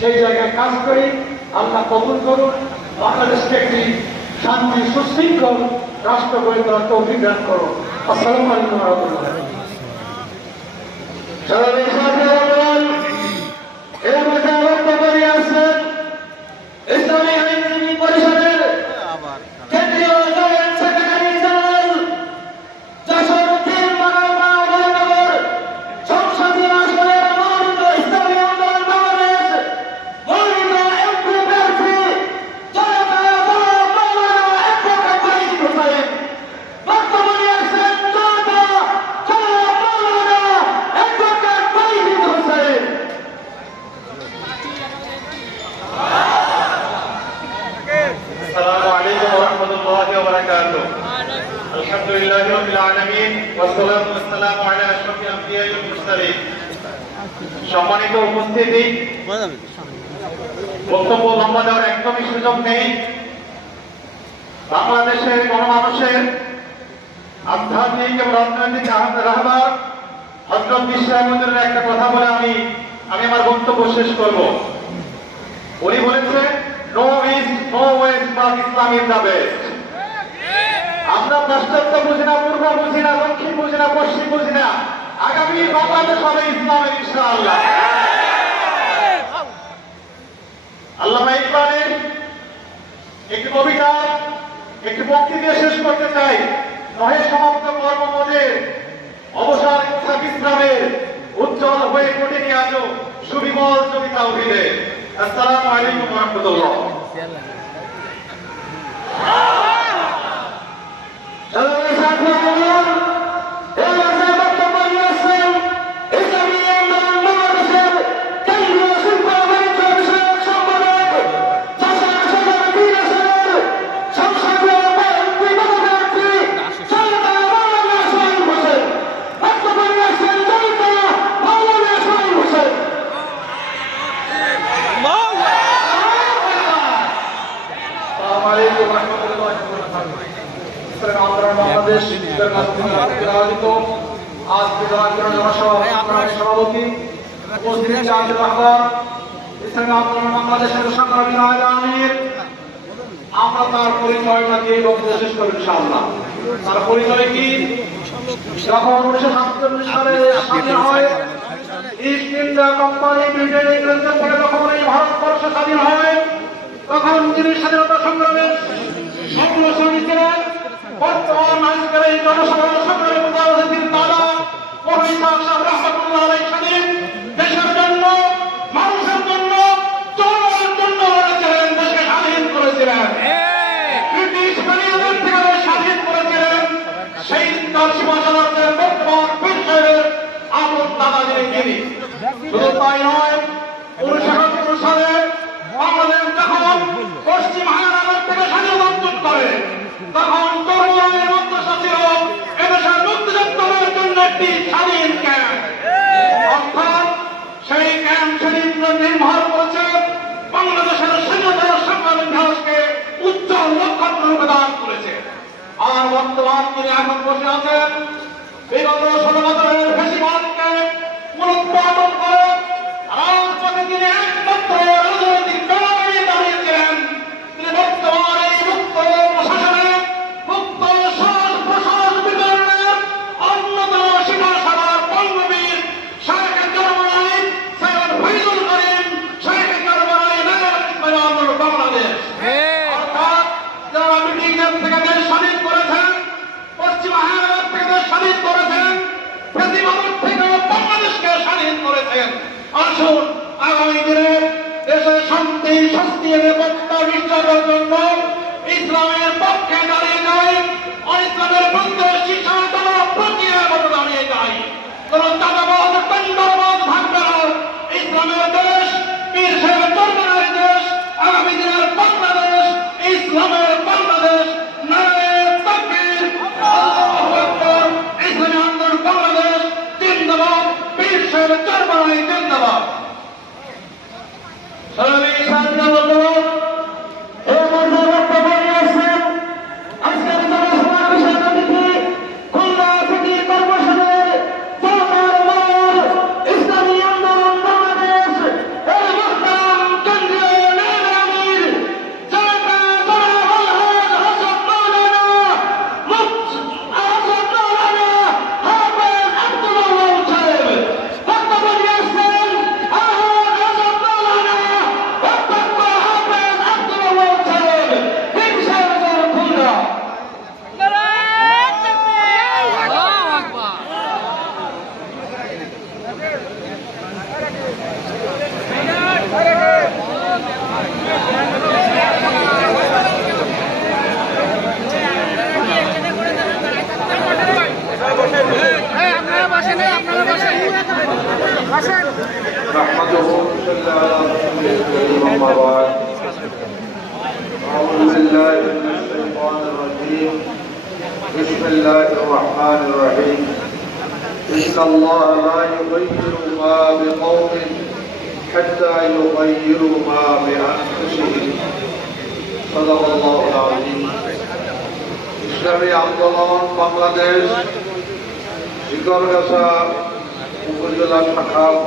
সেই জায়গায় কাজ করি। আল্লাহ কবুল করুন। বাংলাদেশকে একটি শান্তি সুশৃঙ্খল রাষ্ট্র গড়ে তোলার তৌফিক দান করুন। আসসালামু আলাইকুম ওয়া রাহমাতুল্লাহ। ইসলামী আইনজীবী পরিষদের কেন্দ্রীয় জয়েন্ট সেক্রেটারি জেনারেল জাসরউদ্দিন মহানগর সংসদীয় আসনের মনোনীত ইসলামী আন্দোলন বাংলাদেশ মনোনীত এমপি প্রার্থী জনতা দল মাওলানা অ্যাডভোকেট ওয়াহিদ হোসেন, বর্তমানে আছেন জনতা দল মাওলানা অ্যাডভোকেট ওয়াহিদ হোসেন। السلام عليكم ورحمة الله وبركاته. الحمد لله رب العالمين والصلاة والسلام على أشرف الأنبياء والمرسلين. সম্মানিত উপস্থিতি, বক্তব্য লম্বা দেওয়ার একদমই সুযোগ নেই। বাংলাদেশের গণমানুষের আধ্যাত্মিক এবং রাজনৈতিক রাহবার হযরত বিশর আহমদের একটা কথা বলে আমি আমার বক্তব্য শেষ করব। উনি বলেছে, no east no west but Islam is the best. আমরা পাশ্চাত্য বুঝি না, পূর্ব বুঝি না, দক্ষিণ বুঝি না, পশ্চিম বুঝি না, আগামী বাংলাদেশ হবে ইসলামের ইনশাআল্লাহ। আল্লামা ইকবালের একটি কবিতা একটি পঙ্ক্তি দিয়ে শেষ করতে চাই। নহে সমাপ্ত কর্মপদের অবসর ইচ্ছা বিশ্রামের উজ্জ্বল হয়ে ওঠেনি আজও সুবিমল কবিতা অভিলে। আসসালামু আলাইকুম ওয়া রাহমাতুল্লাহ। বাংলাদেশ সভাপতি উপস্থিত ইসলামী আন্দোলন বাংলাদেশের সংগ্রামী নায়েব আমির, আমরা তার পরিচয়টা দিয়ে বক্তব্য শেষ করব ইনশাআল্লাহ। তার পরিচয় কি? যখন 1947 সালে স্বাধীন হয়, ইস্ট ইন্ডিয়া কোম্পানি ব্রিটেন ইংরেজদের থেকে যখন এই ভারতবর্ষ স্বাধীন হয়, তখন তিনি স্বাধীনতা সংগ্রামের সংগঠনী ছিলেন। বর্তমান আজকের এই জনসাধারণ সংগ্রামের মুজাহিদিন দাদা মহিউদ্দিন সাহেব রাহমাতুল্লাহ আলাইহি স্বাধীন দেশের জন্য, মানুষের জন্য, জনগণের জন্য লড়েছিলেন, দেশকে স্বাধীন করেছিলেন, ব্রিটিশ বানিয়াদের থেকে স্বাধীন করেছিলেন। সেই তার সীমাচালকদের বর্তমান বিশ্বের আপন দাদা যিনি। শুধু তাই নয়, 1971 সালে বাংলাদেশ যখন পশ্চিম মহানগর থেকে স্বাধীনতা অর্জন করে, তখন তরুণের মাদ্রাসা ছিল এদেশের মুক্তিযোদ্ধাদের জন্য একটি স্বাধীন ক্যাম্প। অর্থাৎ সেই ক্যাম্প সেদিন নির্ভর করেছে বাংলাদেশের স্বাধীনতার সংগ্রামী ইতিহাসকে উজ্জ্বল নক্ষত্র প্রদান করেছে। আর বর্তমান তিনি এখন বসে আছেন বিগত 16 বছরের ফ্যাসিবাদকে মূলোৎপাটন করে রাজপথে তিনি একমাত্র রাজনৈতিক দল নিয়ে দাঁড়িয়েছিলেন। তিনি বর্তমান এই মুক্ত প্রশাসনে, মুক্ত শ্বাস প্রশ্বাস বিতরণের অন্যতম শিখাসার পঙ্গবীর শেখ জামানাই সৈয়দ ফৈজুল করিম শেখ জামানাই নায়েব ইসলামী আন্দোলন বাংলাদেশ। অর্থাৎ যারা ব্রিটিশদের থেকে দেশ স্বাধীন করেছেন, পশ্চিম মহানগর থেকে দেশ স্বাধীন করেছেন, ফ্যাসিবাদের থেকে বাংলাদেশকে স্বাধীন করেছেন। আসুন আগামী দিনে দেশের শান্তি স্বস্তি নিরাপত্তা নিশ্চয়ের জন্য ইসলামের পক্ষে দাঁড়িয়ে যাই, ইসলামের বিরুদ্ধে শিক্ষা দেওয়া প্রক্রিয়ার মতো দাঁড়িয়ে যাই। কোন চাঁদাবাদ দণ্ডবাদ থাকবে না। ইসলামের দেশ, পীর সাহেবের চরমনার দেশ, আগামী দিনের বাংলাদেশ, ইসলামের বাংলাদেশ। নারায়ে তাকবীর, আল্লাহু আকবার। ইসলামী আন্দোলন বাংলাদেশ জিন্দাবাদ, পীর সাহেবের চরমনার জিন্দাবাদ। عبده صلى على رسوله الكريم أما بعد أعوذ بالله من الشيطان الرجيم بسم الله الرحمن الرحيم إن الله لا يغير ما بقوم حتى يغيروا ما بأنفسهم صدق الله العظيم ইসলামী আন্দোলন বাংলাদেশ শিকরগাছা উপজেলা শাখা